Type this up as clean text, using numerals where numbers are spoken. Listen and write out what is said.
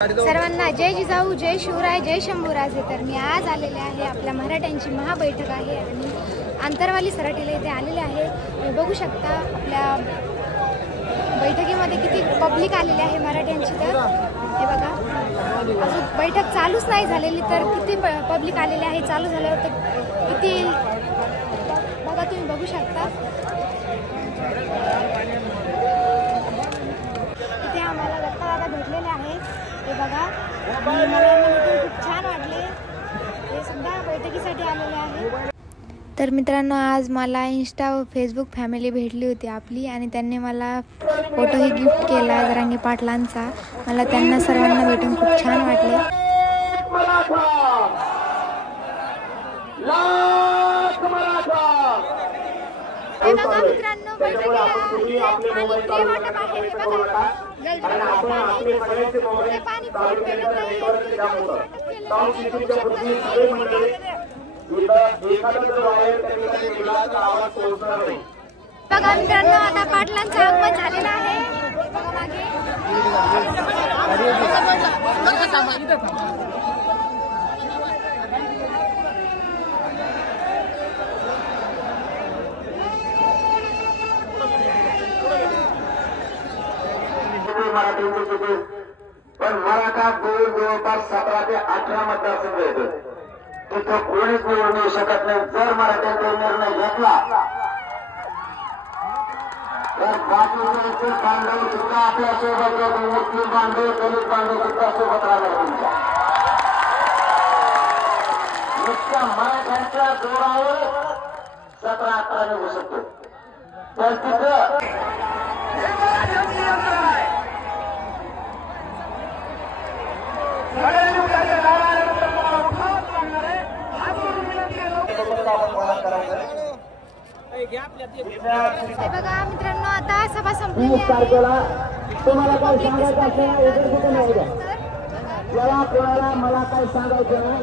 सर्वांना जय जिजाऊ, जय शिवराय, जय शंभूराजे। तर मी आज आलेले आहे, आपल्या मराठ्यांची महाबैठक आहे आणि आंतरवाली सराटीला इथे आलेले आहे। तुम्ही बघू शकता आपल्या बैठकीमध्ये किती पब्लिक आलेली आहे मराठ्यांची। तर हे बघा, अजून बैठक चालूच नाही झालेली तर किती पब्लिक आलेली आहे। चालू झाल्यावर तर किती बघा, तुम्ही बघू शकता। इथे आम्हाला दत्ता दादा भेटलेले आहे, हे बघा। मला यांना भेटून खूप छान वाटले, हे सुद्धा बैठकीसाठी आलेले आहे। तर मित्रांनो, आज मला इंस्टा व फेसबुक फॅमिली भेटली होती आपली आणि त्यांनी मला फोटोही गिफ्ट केला जरांगे पाटलांचा। मला त्यांना सर्वांना भेटून खूप छान वाटले। हे बघा मित्रांनो, बैठकीला पाणी फ्री वाटप आहे। हे बघा, पाणी बघा मित्रांनो, आता पाटलांचं आगमन झालेलं आहे। बघा मागे पण मराठा जवळपास 17 ते 18 मतदारसंघ येतात, तिथं कोणीच निवडून येऊ शकत नाही। जर मराठ्यांचा निर्णय घेतला तर बाकीचे बांधव सुद्धा आपल्या सोबत राहतील, मुस्लिम बांधव, दलित बांधव सुद्धा सोबत राहणार तुमच्या। नुसत्या मराठ्यांच्या जोरावर 17-18 निवडू शकतो। तर तिथं बघा मित्रांनो, आता सभा संपलेली आहे। तुम्हाला काय सांगायचं असेल, जेव्हा कोणाला मला काय सांगायचं नाही